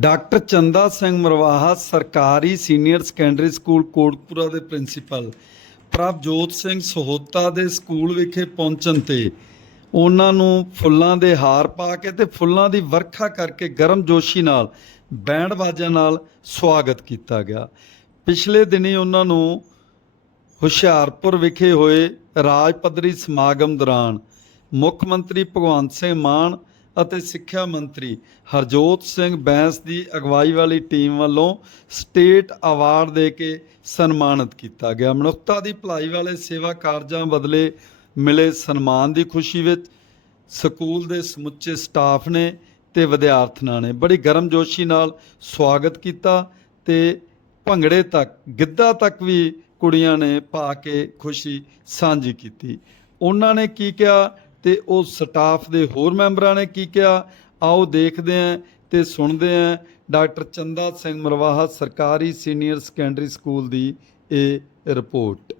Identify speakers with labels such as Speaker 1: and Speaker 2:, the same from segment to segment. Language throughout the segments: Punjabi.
Speaker 1: ਡਾਕਟਰ ਚੰਦਾ ਸਿੰਘ ਮਰਵਾਹਾ, ਸਰਕਾਰੀ ਸੀਨੀਅਰ ਸੈਕੰਡਰੀ ਸਕੂਲ ਕੋਟਪੁਰਾ ਦੇ ਪ੍ਰਿੰਸੀਪਲ। ਪ੍ਰਭਜੋਤ ਸਿੰਘ ਸਹੋਤਾ ਦੇ ਸਕੂਲ ਵਿਖੇ ਪਹੁੰਚਣ ਤੇ ਉਹਨਾਂ ਨੂੰ ਫੁੱਲਾਂ ਦੇ ਹਾਰ ਪਾ ਕੇ ਤੇ ਫੁੱਲਾਂ ਦੀ ਵਰਖਾ ਕਰਕੇ ਗਰਮ ਜੋਸ਼ੀ ਨਾਲ, ਬੈਂਡ ਬਾਜਿਆਂ ਨਾਲ ਸਵਾਗਤ ਕੀਤਾ ਗਿਆ। ਪਿਛਲੇ ਦਿਨੀ ਉਹਨਾਂ ਨੂੰ ਹੁਸ਼ਿਆਰਪੁਰ ਵਿਖੇ ਹੋਏ ਰਾਜ ਪੱਧਰੀ ਸਮਾਗਮ ਦੌਰਾਨ ਮੁੱਖ ਮੰਤਰੀ ਭਗਵੰਤ ਸਿੰਘ ਮਾਨ ਅਤੇ ਸਿੱਖਿਆ ਮੰਤਰੀ ਹਰਜੋਤ ਸਿੰਘ ਬੈਂਸ ਦੀ ਅਗਵਾਈ ਵਾਲੀ ਟੀਮ ਵੱਲੋਂ ਸਟੇਟ ਅਵਾਰਡ ਦੇ ਕੇ ਸਨਮਾਨਿਤ ਕੀਤਾ ਗਿਆ। ਮਨੁੱਖਤਾ ਦੀ ਭਲਾਈ ਵਾਲੇ ਸੇਵਾ ਕਾਰਜਾਂ ਬਦਲੇ ਮਿਲੇ ਸਨਮਾਨ ਦੀ ਖੁਸ਼ੀ ਵਿੱਚ ਸਕੂਲ ਦੇ ਸਮੁੱਚੇ ਸਟਾਫ ਨੇ ਤੇ ਵਿਦਿਆਰਥਣਾਂ ਨੇ। ਬੜੀ ਗਰਮਜੋਸ਼ੀ ਨਾਲ ਸਵਾਗਤ ਕੀਤਾ ਤੇ ਭੰਗੜੇ ਤੱਕ, ਗਿੱਧਾ ਤੱਕ ਵੀ ਕੁੜੀਆਂ ਨੇ ਪਾ ਕੇ ਖੁਸ਼ੀ ਸਾਂਝੀ ਕੀਤੀ। ਉਹਨਾਂ ਨੇ ਕੀ ਕਿਹਾ? ਤੇ ਉਹ ਸਟਾਫ ਦੇ ਹੋਰ ਮੈਂਬਰਾਂ ਨੇ ਕੀ ਕਿਹਾ? ਆਓ ਦੇਖਦੇ ਹਾਂ ਤੇ ਸੁਣਦੇ ਹਾਂ ਡਾਕਟਰ ਚੰਦਾ ਸਿੰਘ ਮਰਵਾਹਾ, ਸਰਕਾਰੀ ਸੀਨੀਅਰ ਸੈਕੰਡਰੀ ਸਕੂਲ ਦੀ ਇਹ ਰਿਪੋਰਟ।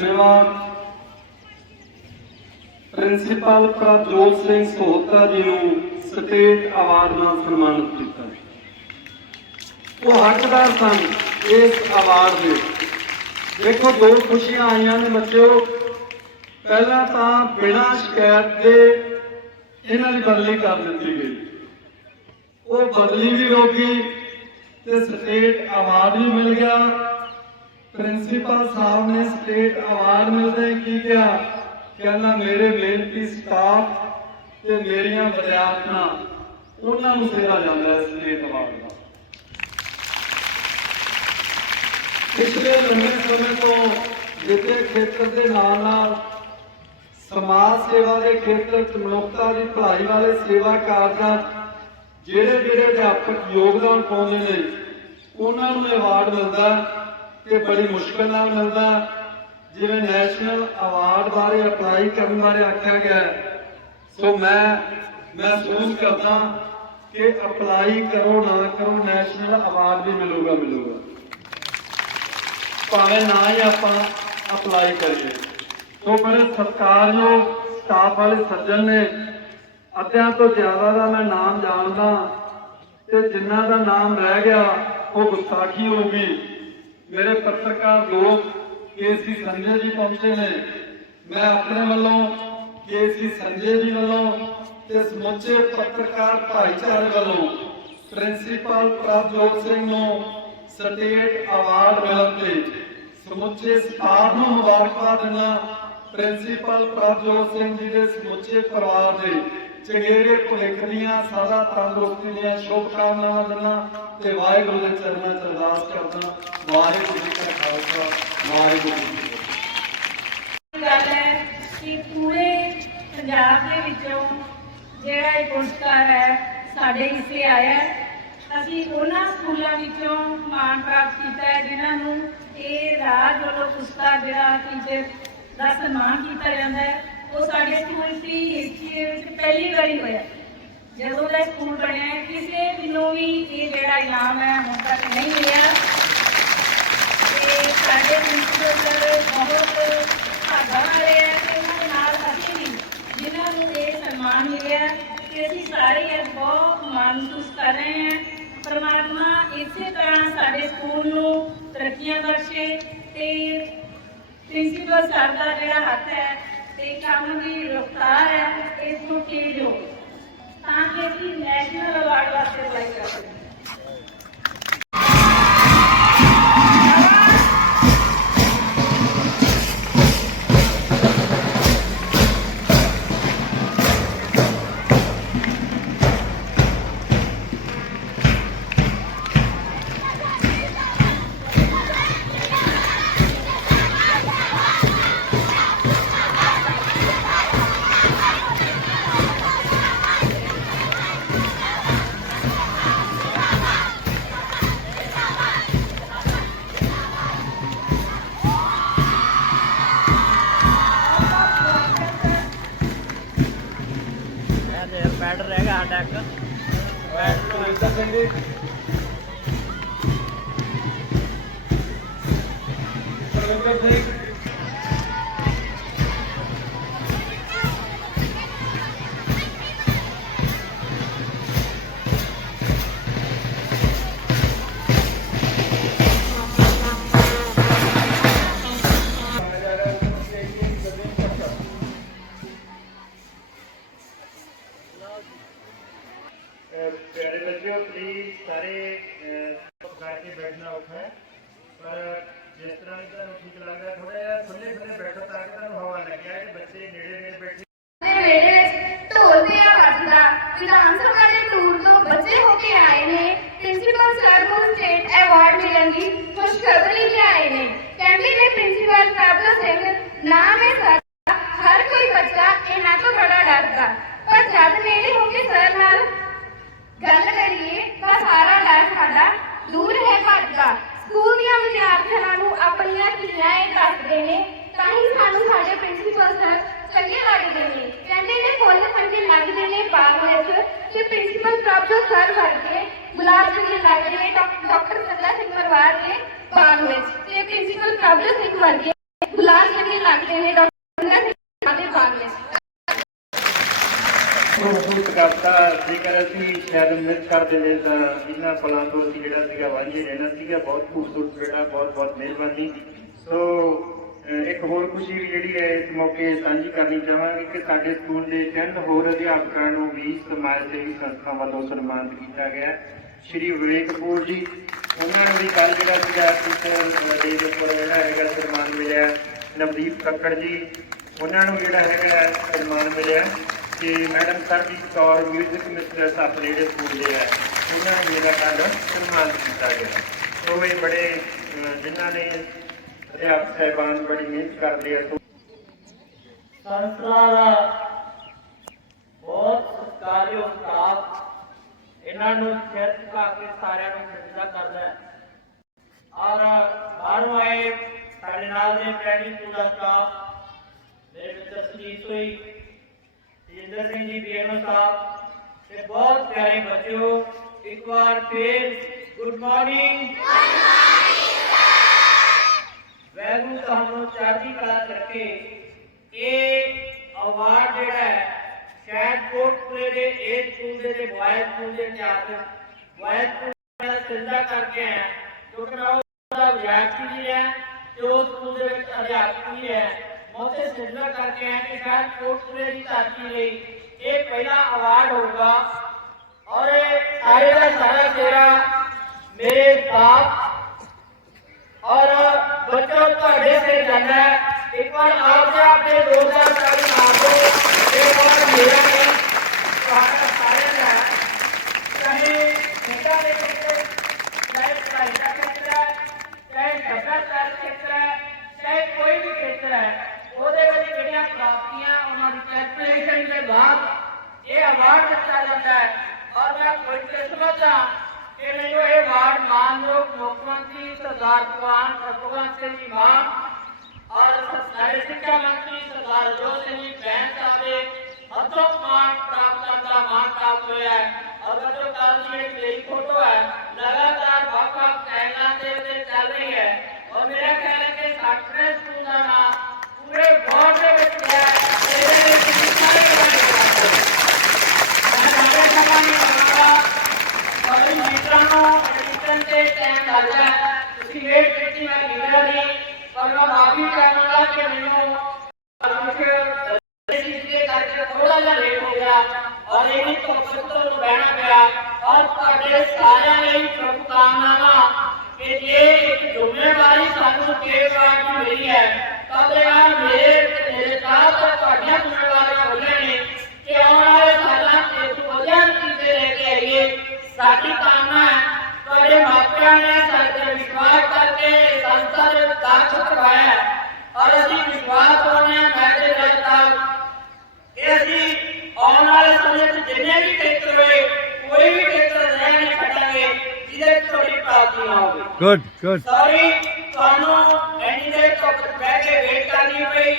Speaker 1: ਸੁਹਿਰਦ ਪ੍ਰਿੰਸੀਪਲ ਪ੍ਰਭਜੋਤ ਸਿੰਘ ਸਹੋਤਾ ਜੀ ਨੂੰ ਸਟੇਟ ਅਵਾਰਡ ਨਾਲ ਸਨਮਾਨਿਤ ਕੀਤਾ ਉਹ ਹੱਕਦਾਰ ਸਨ ਇਸ ਅਵਾਰਡ ਦੇ। ਦੇਖੋ, ਦੋ ਖੁਸ਼ੀਆਂ ਆਈਆਂ ਨੇ ਬੱਚਿਓ। ਪਹਿਲਾਂ ਤਾਂ ਬਿਨਾਂ ਸ਼ਿਕਾਇਤ ਦੇ ਇਹਨਾਂ ਦੀ ਬਦਲੀ ਕਰ ਦਿੱਤੀ ਗਈ। ਉਹ ਬਦਲੀ ਵੀ ਹੋ ਗਈ ਤੇ ਸਟੇਟ ਅਵਾਰਡ ਵੀ ਮਿਲ ਗਿਆ। ਪ੍ਰਿੰਸੀਪਲ ਸਾਹਿਬ ਨੇ ਸਟੇਟ ਅਵਾਰਡ ਮਿਲਦੇ ਕੀ ਕਿਹਾ? ਕਹਿੰਦਾ, ਮੇਰੇ ਮਿਹਨਤੀ ਸਟਾਫ ਤੇ ਮੇਰੀਆਂ ਵਿਦਿਆਰਥਣਾਂ, ਉਹਨਾਂ ਨੂੰ ਸੇਵਾ ਜਾਂਦਾ ਸਟੇਟ ਅਵਾਰਡ ਦਾ। ਪਿਛਲੇ ਲੰਮੇ ਸਮੇਂ ਤੋਂ ਵਿਦਿਆ ਖੇਤਰ ਦੇ ਨਾਲ ਨਾਲ ਸਮਾਜ ਸੇਵਾ ਦੇ ਖੇਤਰ ਚ ਮਨੁੱਖਤਾ ਦੀ ਭਲਾਈ ਵਾਲੇ ਸੇਵਾ ਕਾਰਜਾਂ ਜਿਹੜੇ ਜਿਹੜੇ ਅਧਿਆਪਕ ਯੋਗਦਾਨ ਪਾਉਂਦੇ ਨੇ, ਉਹਨਾਂ ਨੂੰ ਅਵਾਰਡ ਮਿਲਦਾ ਤੇ ਬੜੀ ਮੁਸ਼ਕਲ ਨਾਲ ਮਿਲਦਾ ਜਿਵੇਂ ਨੈਸ਼ਨਲ ਅਵਾਰਡ ਬਾਰੇ ਅਪਲਾਈ ਕਰਨ ਬਾਰੇ ਆਖਿਆ ਗਿਆ ਸੋ ਮੈਂ ਮਹਿਸੂਸ ਕਰਦਾ ਕਿ ਅਪਲਾਈ ਕਰੋ, ਨਾ ਕਰੋ ਨੈਸ਼ਨਲ ਅਵਾਰਡ ਵੀ ਮਿਲੂਗਾ ਮਿਲੂਗਾ। ਭਾਵੇਂ ਨਾ ਹੀ ਆਪਾਂ ਅਪਲਾਈ ਕਰੀਏ। ਸੋ ਬੜੇ ਸਤਿਕਾਰਯੋਗ ਸਟਾਫ ਵਾਲੇ ਸੱਜਣ ਨੇ ਅੱਧਿਆਂ ਤੋਂ ਜ਼ਿਆਦਾ ਦਾ ਮੈਂ ਨਾਮ ਜਾਣਦਾ ਤੇ ਜਿਨ੍ਹਾਂ ਦਾ ਨਾਮ ਰਹਿ ਗਿਆ, ਉਹ ਗੁਸਤਾਖੀ ਹੋਊਗੀ ਮੇਰੇ ਪੱਤਰਕਾਰ ਦੋਸਤ ਕੇਸੀ ਸੰਜੇ ਜੀ ਪਹੁੰਚੇ ਨੇ। ਮੈਂ ਆਪਣੇ ਵੱਲੋਂ ਕੇਸੀ ਸੰਜੇ ਜੀ ਵੱਲੋਂ ਤੇ ਸਮੁੱਚੇ ਪੱਤਰਕਾਰ ਭਾਈਚਾਰੇ ਵੱਲੋਂ ਪ੍ਰਿੰਸੀਪਲ ਪ੍ਰਭਜੋਤ ਸਿੰਘ ਨੂੰ ਸਟੇਟ ਅਵਾਰਡ ਮਿਲਣ ਤੇ ਸਮੁੱਚੇ ਸਟਾਫ ਨੂੰ ਮੁਬਾਰਕਬਾਦ ਦਿੰਦਾ ਪ੍ਰਿੰਸੀਪਲ ਪ੍ਰਭਜੋਤ ਸਿੰਘ ਜੀ ਦੇ ਸਮੁੱਚੇ ਪਰਿਵਾਰ ਦੇ ਚੰਗੇਰੇ ਭਵਿੱਖ ਦੀਆਂ ਸਦਾ ਤੰਦਰੁਸਤੀ ਦੀਆਂ ਸ਼ੁਭ ਕਾਮਨਾਵਾਂ ਦਿੰਦਾ ਤੇ ਵਾਹਿਗੁਰੂ ਦੇ ਚਰਨਾਂ 'ਚ ਅਰਦਾਸ ਕਰਦਾ ਵਾਹਿਗੁਰੂ ਜੀ ਕਾ ਖਾਲਸਾ, ਵਾਹਿਗੁਰੂ ਜੀ ਕੀ ਫਤਿਹ।
Speaker 2: ਗੱਲ ਹੈ ਕਿ ਪੂਰੇ ਪੰਜਾਬ ਦੇ ਵਿੱਚੋਂ ਜਿਹੜਾ ਇਹ ਪੁਰਸਕਾਰ ਹੈ ਸਾਡੇ ਹਿੱਸੇ ਆਇਆ ਹੈ। ਅਸੀਂ ਉਹਨਾਂ ਸਕੂਲਾਂ ਵਿੱਚੋਂ ਮਾਣ ਪ੍ਰਾਪਤ ਕੀਤਾ ਹੈ, ਜਿਨ੍ਹਾਂ ਨੂੰ ਇਹ ਰਾਜ ਵੱਲੋਂ ਪੁਰਸਕਾਰ ਜਿਹੜਾ ਟੀਚਰ ਦਾ ਸਨਮਾਨ ਕੀਤਾ ਜਾਂਦਾ ਹੈ। ਉਹ ਸਾਡੇ ਸਕੂਲ ਦੀ ਹਿਸਟਰੀ ਵਿੱਚ ਪਹਿਲੀ ਵਾਰੀ ਹੋਇਆ। ਜਦੋਂ ਦਾ ਸਕੂਲ ਬਣਿਆ ਕਿਸੇ ਨੂੰ ਵੀ ਇਹ ਜਿਹੜਾ ਇਨਾਮ ਹੈ ਹੁਣ ਤੱਕ ਨਹੀਂ ਮਿਲਿਆ। ਤੇ ਸਾਡੇ ਪ੍ਰਿੰਸੀਪਲ ਸਰ ਬਹੁਤ ਭਾਗਾ ਵਾਲੇ ਆ ਤੇ ਉਹਨਾਂ ਦੇ ਨਾਲ ਅਸੀਂ ਵੀ, ਜਿਨ੍ਹਾਂ ਨੂੰ ਇਹ ਸਨਮਾਨ ਮਿਲਿਆ ਤੇ ਅਸੀਂ ਸਾਰੇ ਅੱਜ ਬਹੁਤ ਮਾਣ ਮਹਿਸੂਸ ਕਰ ਰਹੇ ਹਾਂ। ਪਰਮਾਤਮਾ ਇਸੇ ਤਰ੍ਹਾਂ ਸਾਡੇ ਸਕੂਲ ਨੂੰ ਤਰੱਕੀਆਂ ਬਖਸ਼ੇ ਤੇ ਪ੍ਰਿੰਸੀਪਲ ਸਰ ਦਾ ਜਿਹੜਾ ਹੱਥ ਹੈ ਤੇ ਕੰਮ ਦੀ ਰਫਤਾਰ ਹੈ, ਇਸ ਨੂੰ ਤੇਜ਼ ਹੋਵੇ ਤਾਂ ਕਿ ਅਸੀਂ ਨੈਸ਼ਨਲ ਅਵਾਰਡ ਵਾਸਤੇ ਅਪਲਾਈ ਕਰ ਸਕੀਏ।
Speaker 3: ਇਹ ਤੇ ਪੈਡ ਸਾਡਾ ਇੱਕ। ਪੈਡ ਨੂੰ
Speaker 1: ਸੁਨੀਤਾ ਸਿੰਘ ਪਰਵਿੰਦਰ ਸਿੰਘ
Speaker 4: प्यारे बच्चों प्लीज सारे पकड़ के बैठना औखा है पर जिस तरह भी ਤੁਹਾਨੂੰ ਠੀਕ ਲੱਗਦਾ ਥੋੜਾ ਜਿਹਾ ਖੁੱਲੇ ਖੁੱਲੇ ਬੈਠੋ ਤਾਂ ਕਿ ਤੁਹਾਨੂੰ ਹਵਾ ਲੱਗੇ ਕਿ ਬੱਚੇ ਨੇੜੇ ਨੇੜੇ ਬੈਠੇ
Speaker 5: ਦੇ ਵੇੜੇ ਵਿੱਚ ਢੋਲ ਤੇ ਆਵਾਜ਼ ਦਾ ਵਿਧਾਨ ਸਭਾ ਦੇ ਟੂਰ ਤੋਂ ਬੱਚੇ ਹੋ ਕੇ ਆਏ ਨੇ ਪ੍ਰਿੰਸੀਪਲ ਸਰ ਨੂੰ ਸਟੇਟ ਅਵਾਰਡ ਮਿਲਣ ਦੀ ਖੁਸ਼ਖਬਰੀ ਲਿਆਏ ਨੇ ਕਹਿੰਦੇ ਨੇ ਪ੍ਰਿੰਸੀਪਲ ਪ੍ਰਭਜੋਤ ਸਿੰਘ ਨਾਮ ਹੈ ਸਰ ਦਾ, ਹਰ ਕੋਈ ਬੱਚਾ ਇਹਨਾਂ ਤੋਂ ਬੜਾ ਡਰਦਾ ਪਰ ਜਦ ਨੇੜੇ ਹੋ ਕੇ ਸਰ ਨਾਲ ਗੱਲ ਕਰੀਏ ਤਾਂ ਸਾਰਾ ਡਰ ਸਾਡਾ ਦੂਰ ਹੈ ਭੱਜਦਾ ਸਕੂਲ ਦੀਆਂ ਵਿਦਿਆਰਥਣਾਂ ਨੂੰ ਆਪਣੀਆਂ ਧੀਆਂ ਇਹ ਦੱਸਦੇ ਨੇ, ਤਾਂ ਹੀ ਸਾਨੂੰ ਸਾਡੇ ਪ੍ਰਿੰਸੀਪਲ ਸਰ ਚੰਗੇ ਲੱਗਦੇ ਨੇ। ਕਹਿੰਦੇ ਨੇ ਫੁੱਲ ਚੰਗੇ ਲੱਗਦੇ ਨੇ ਬਾਗ ਵਿੱਚ ਤੇ ਪ੍ਰਿੰਸੀਪਲ ਪ੍ਰਭਜੋਤ ਸਰ ਵਰਗੇ ਗੁਲਾਬ ਚੰਗੇ ਲੱਗਦੇ ਨੇ ਡਾਕਟਰ ਸੰਦਾ ਸਿੰਘ ਮਰਵਾੜ ਦੇ ਬਾਗ ਵਿੱਚ ਤੇ ਪ੍ਰਿੰਸੀਪਲ ਪ੍ਰਭਜੋਤ ਸਿੰਘ ਵਰਗੇ ਗੁਲਾਬ ਚੰਗੇ ਲੱਗਦੇ ਨੇ ਡਾਕਟਰ ਸੰਦਾ ਸਿੰਘ ਦੇ ਬਾਗ ਵਿੱਚ।
Speaker 4: ਖੂਬਸੂਰਤ ਕਰਤਾ ਜੇਕਰ ਅਸੀਂ ਸ਼ਾਇਦ ਮਿਸ ਕਰ ਦਿੰਦੇ ਤਾਂ ਇਹਨਾਂ ਫਲਾਂ ਤੋਂ ਅਸੀਂ ਜਿਹੜਾ ਸੀਗਾ ਵਾਂਝੇ ਰਹਿਣਾ ਸੀਗਾ। ਬਹੁਤ ਖੂਬਸੂਰਤ ਜਿਹੜਾ, ਬਹੁਤ ਬਹੁਤ ਮਿਹਰਬਾਨੀ। ਸੋ ਇੱਕ ਹੋਰ ਖੁਸ਼ੀ ਵੀ ਜਿਹੜੀ ਹੈ, ਇਸ ਮੌਕੇ ਸਾਂਝੀ ਕਰਨੀ ਚਾਹਾਂਗੇ ਕਿ ਸਾਡੇ ਸਕੂਲ ਦੇ ਤਿੰਨ ਹੋਰ ਅਧਿਆਪਕਾਂ ਨੂੰ ਵੀ ਸਮਾਜ ਸੇਵੀ ਸੰਸਥਾ ਵੱਲੋਂ ਸਨਮਾਨਿਤ ਕੀਤਾ ਗਿਆ। ਸ਼੍ਰੀ ਵਿਵੇਕ ਕਪੂਰ ਜੀ, ਉਹਨਾਂ ਨੂੰ ਵੀ ਕੱਲ ਜਿਹੜਾ ਸੀਗਾ ਟੀਚਰ ਦੇ ਉੱਪਰ ਜਿਹੜਾ ਹੈਗਾ ਸਨਮਾਨ ਮਿਲਿਆ। ਨਵਦੀਪ ਕੱਕੜ ਜੀ, ਉਹਨਾਂ ਨੂੰ ਜਿਹੜਾ ਹੈਗਾ, ਸਨਮਾਨ ਮਿਲਿਆ। ਕਿ madam Sarabjit Kaur music mistress ਆਪਣੇ ਜਿਹੜੇ ਸਕੂਲ ਦੇ ਹੈ ਉਹਨਾਂ ਨੂੰ ਜਿਹੜਾ ਕੱਲ ਸਨਮਾਨ ਕੀਤਾ ਗਿਆ। ਸੋ ਇਹ ਬੜੇ ਅਹ, ਜਿਨ੍ਹਾਂ ਨੇ ਅਧਿਆਪਕ ਸਾਹਿਬਾਨ ਬੜੀ ਮਿਹਨਤ ਕਰਦੇ ਆ ਸੋ
Speaker 3: ਸੰਸਥਾ ਦਾ ਬਹੁਤ ਸਤਿਕਾਰਯੋਗ ਸਟਾਫ ਇਹਨਾਂ ਨੂੰ ਸਿਰ ਝੁਕਾ ਕੇ ਸਾਰਿਆਂ ਨੂੰ ਸਜਦਾ ਕਰਦਾ ਹੈ। ਔਰ ਬਾਹਰੋਂ ਆਏ ਸਾਡੇ ਨਾਲ ਦੇ ਪ੍ਰਾਇਮਰੀ ਸਕੂਲ ਦਾ ਸਟਾਫ ਮੇਰੇ ਮਿੱਤਰ ਸੁਜੀਤ ਸੋਈ ਤੇਜਿੰਦਰ ਸਿੰਘ ਜੀ ਬੀਐਨਓ ਸਾਹਿਬ ਤੇ ਬਹੁਤ ਪਿਆਰੇ ਬੱਚਿਓ ਇੱਕ ਵਾਰ ਫੇਰ ਗੁੱਡ ਮਾਰਨਿੰਗ ਵੈਗੂ ਤੁਹਾਨੂੰ ਚੜ੍ਹਦੀ ਕਲਾ ਚ ਰੱਖੇ ਇਹ ਅਵਾਰਡ ਜਿਹੜਾ ਹੈ ਸ਼ਾਇਦ ਕੋਟਪੁਰੇ ਦੇ ਏਜ ਸਕੂਲ ਦੇ ਤੇ ਬॉयਜ਼ ਸਕੂਲ ਦੇ ਇਤਿਹਾਸ ਬॉयਜ਼ ਸਕੂਲ ਦਾ ਸਿੱਧਾ ਕਰਕੇ ਆਇਆ ਕਿਉਂਕਿ ਮੈਂ ਉਹਦਾ ਵਿਦਿਆਰਥੀ ਵੀ ਹੈ ਤੇ ਉਸ ਸਕੂਲ ਦੇ ਉੱਥੇ ਸਿੱਧਾ ਕਰਕੇ ਆਏ ਕਿ ਸ਼ਾਇਦ ਕੋਟਪੁਰੇ ਦੀ ਧਰਤੀ ਲਈ। ਇਹ ਪਹਿਲਾ ਅਵਾਰਡ ਹੋਊਗਾ। ਔਰ ਇਹ ਸਾਰੇ ਦਾ ਸਾਰਾ ਚਿਹਰਾ ਮੇਰੇ ਬਾਪ ਔਰ ਬੱਚੋ, ਤੁਹਾਡੇ ਸੇ ਜਾਂਦਾ ਇੱਕ ਵਾਰ ਆਪ ਜੀ ਆਪਣੇ ਦੋਸਤਾਂ ਨਾਲ ਮਾਰ ਦਿਓ। ਇੱਕ ਵਾਰ ਮੇਰਾ ਨਹੀਂ ਤੁਹਾਡਾ ਸਾਰਿਆਂ ਦਾ ਚਾਹੇ ਨੇਤਾ ਦੇ ਖੇਤਰ, ਚਾਹੇ ਪੜਾਈ ਦਾ ਖੇਤਰ ਹੈ, ਚਾਹੇ ਸੱਭਿਆਚਾਰ ਖੇਤਰ ਹੈ, ਚਾਹੇ ਕੋਈ ਵੀ ਖੇਤਰ ਹੈ। ਉਹਦੇ ਵਿੱਚ ਜਿਹੜੀਆਂ ਪ੍ਰਾਪਤੀਆਂ, ਉਹਨਾਂ ਦੀ ਕੈਲਕੂਲੇਸ਼ਨ ਦੇ ਬਾਅਦ ਇਹ ਅਵਾਰਡ ਦਿੱਤਾ ਜਾਂਦਾ ਹੈ। ਔਰ ਮੈਂ ਖੁਸ਼ਕਿਸਮਤ ਹਾਂ ਕਿ ਮੈਨੂੰ ਇਹ ਅਵਾਰਡ ਮਾਨਯੋਗ ਮੁੱਖ ਮੰਤਰੀ ਸਰਦਾਰ ਭਗਵਾਨ ਭਗਵੰਤ ਸਿੰਘ ਜੀ ਮਾਨ ਔਰ ਸਾਡੇ ਸਿੱਖਿਆ ਮੰਤਰੀ ਸਰਦਾਰ ਅਜੋਤ ਸਿੰਘ ਜੀ ਬੈਂਸ ਸਾਹਿਬ ਦੇ ਹੱਥੋਂ ਮਾਨ ਪ੍ਰਾਪਤ ਕਰਨ ਦਾ ਮਾਨ ਪ੍ਰਾਪਤ ਹੋਇਆ ਹੈ। ਔਰ ਬੱਚੋ ਕੱਲ ਦੀ ਜਿਹੜੀ ਮੇਰੀ ਫੋਟੋ ਹੈ, ਲਗਾਤਾਰ ਵੱਖ ਵੱਖ ਚੈਨਲਾਂ ਚੱਲ ਰਹੀ ਹੈ। ਔਰ ਮੇਰਾ ਖਿਆਲ ਹੈ ਕਿ ਸਾਡੇ ਸਕੂਲ ਦਾ ਨਾਮ ਪੂਰੇ ਵਰਲਡ ਦੇ ਵਿੱਚ ਹੈ ਤੇ ਇਹਦੇ ਵਿੱਚ ਤੁਸੀਂ ਸਾਰੇ ਜਾਣਦੇ ਹੋ ਮੈਂ ਸਾਡੇ ਸਭਾ ਨੂੰ ਕਹਾਂਗਾ ਸਾਰੇ ਮਿੱਤਰਾਂ ਨੂੰ ਐਡਮਿਸ਼ਨ ਤੇ ਟਾਈਮ ਲੱਗਦਾ ਹੈ। ਤੁਸੀਂ ਵੇਟ ਕੀਤੀ ਮੈਂ ਲੀਡਰ ਨਹੀਂ ਪਰ ਮੈਂ ਮਾਫੀ ਚਾਹਾਂਗਾ ਕਿ ਮੈਨੂੰ ਕੁਝ ਇਸਦੇ ਕਰਕੇ ਥੋੜਾ ਜਿਹਾ ਲੇਟ ਹੋ ਗਿਆ ਔਰ ਇਹ ਵੀ ਧੁੱਪ ਤੋਂ ਆਈਏ ਸਾਡੀ ਕਾਮਨਾ ਹੈ ਤੁਹਾਡੇ ਮਾਪਿਆਂ ਨੇ ਸਾਡੇ ਤੇ ਵਿਸ਼ਵਾਸ ਕਰਕੇ ਇਸ ਸੰਸਥਾ ਦੇ ਵਿੱਚ ਦਾਖਲ ਕਰਵਾਇਆ ਹੈ ਔਰ ਅਸੀਂ ਵਿਸ਼ਵਾਸ ਕਰਨੇ ਮੈਂ ਤੇ ਜਗਤਾਲ ਕਿ ਅਸੀਂ ਆਉਣ ਵਾਲੇ ਸਮੇਂ ਵਿੱਚ ਜਿੰਨੇ ਵੀ ਖੇਤਰ ਹੋਏ ਕੋਈ ਵੀ ਖੇਤਰ ਰਹਿ ਨਹੀਂ ਛੱਡਾਂਗੇ ਜਿਹਦੇ ਵਿੱਚ ਤੁਹਾਡੀ ਪ੍ਰਾਪਤੀ ਨਾ ਹੋਵੇ
Speaker 1: ਗੁੱਡ ਗੁੱਡ
Speaker 3: ਸੌਰੀ ਤੁਹਾਨੂੰ ਐਨੀ ਦੇਰ ਤੱਕ ਬਹਿ ਕੇ ਵੇਟ ਕਰਨੀ ਪਈ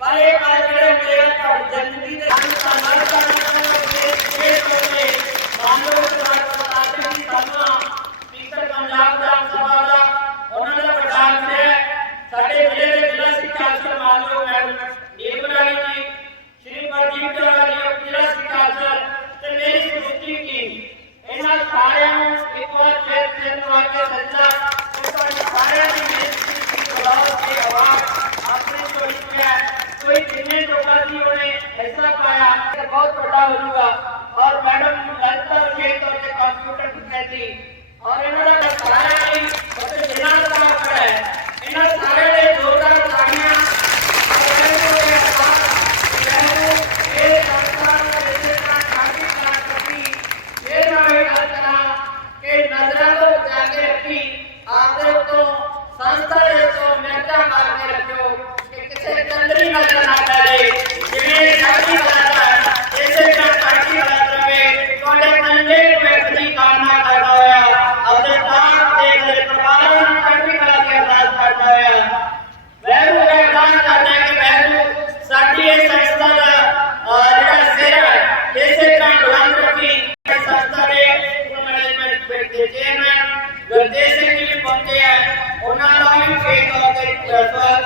Speaker 3: ਪਰ ਇਹ ਗੱਲ ਜਿਹੜੇ ਹੁੰਦੇ ਆ ਤੁਹਾਡੀ ਜ਼ਿੰਦਗੀ ஆரண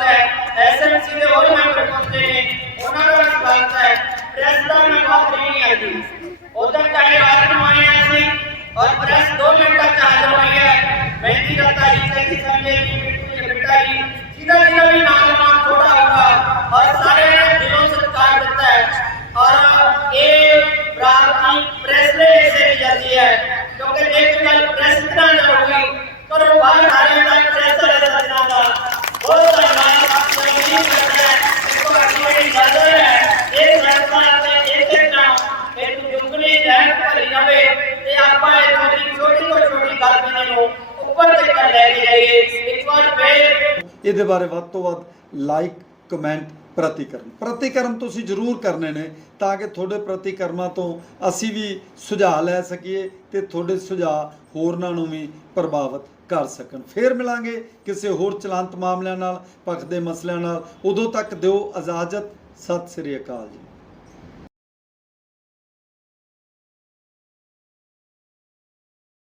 Speaker 3: ਹੈ ਐਸਐਮਸੀ ਦੇ ਹੋਰ ਮੈਂਬਰ ਪਹੁੰਚਦੇ ਨੇ ਉਹਨਾਂ ਦਾ ਸਵਾਗਤ ਹੈ ਪ੍ਰੈਸ ਦਾ ਮੈਂ ਬਹੁਤ ਨਹੀਂ ਆਈ ਉਦੋਂ ਚਾਹੇ ਰਾਤ ਨੂੰ ਆਏ ਆ ਸੀ और प्रेस दो मिनट तक हाजिर हुई है। मेहंदी रता जी कैसी समझे बेटा जी सीधा सीधा भी नौजवान छोटा होगा, और सारे दिलों से प्यार करता है। और ये रात प्रेस में ऐसे दी जाती है, क्योंकि देखकर प्रेस इतना ज़रूरी और तो बाहर आ रहे ਜਿਹਦਾ ਉੱਪਰ ਤੱਕ ਲੈ ਕੇ ਜਾਈਏ ਇੱਕ ਵਾਰ ਫੇਰ
Speaker 1: ਇਹਦੇ ਬਾਰੇ ਵੱਧ ਤੋਂ ਵੱਧ ਲਾਈਕ ਕਮੈਂਟ ਪ੍ਰਤੀਕਰਮ। ਪ੍ਰਤੀਕਰਮ ਤੁਸੀਂ ਜ਼ਰੂਰ ਕਰਨੇ ਨੇ ਤਾਂ ਕਿ ਤੁਹਾਡੇ ਪ੍ਰਤੀਕਰਮਾਂ ਤੋਂ ਅਸੀਂ ਵੀ ਸੁਝਾਅ ਲੈ ਸਕੀਏ ਤੇ ਤੁਹਾਡੇ ਸੁਝਾਅ ਹੋਰਨਾਂ ਨੂੰ ਵੀ ਪ੍ਰਭਾਵਿਤ ਕਰ ਸਕਣ। ਫੇਰ ਮਿਲਾਂਗੇ ਕਿਸੇ ਹੋਰ ਚਲੰਤ ਮਾਮਲਿਆਂ ਨਾਲ, ਪੱਖ ਦੇ ਮਸਲਿਆਂ ਨਾਲ। ਉਦੋਂ ਤੱਕ ਦਿਓ ਇਜਾਜ਼ਤ। ਸਤਿ ਸ੍ਰੀ ਅਕਾਲ ਜੀ।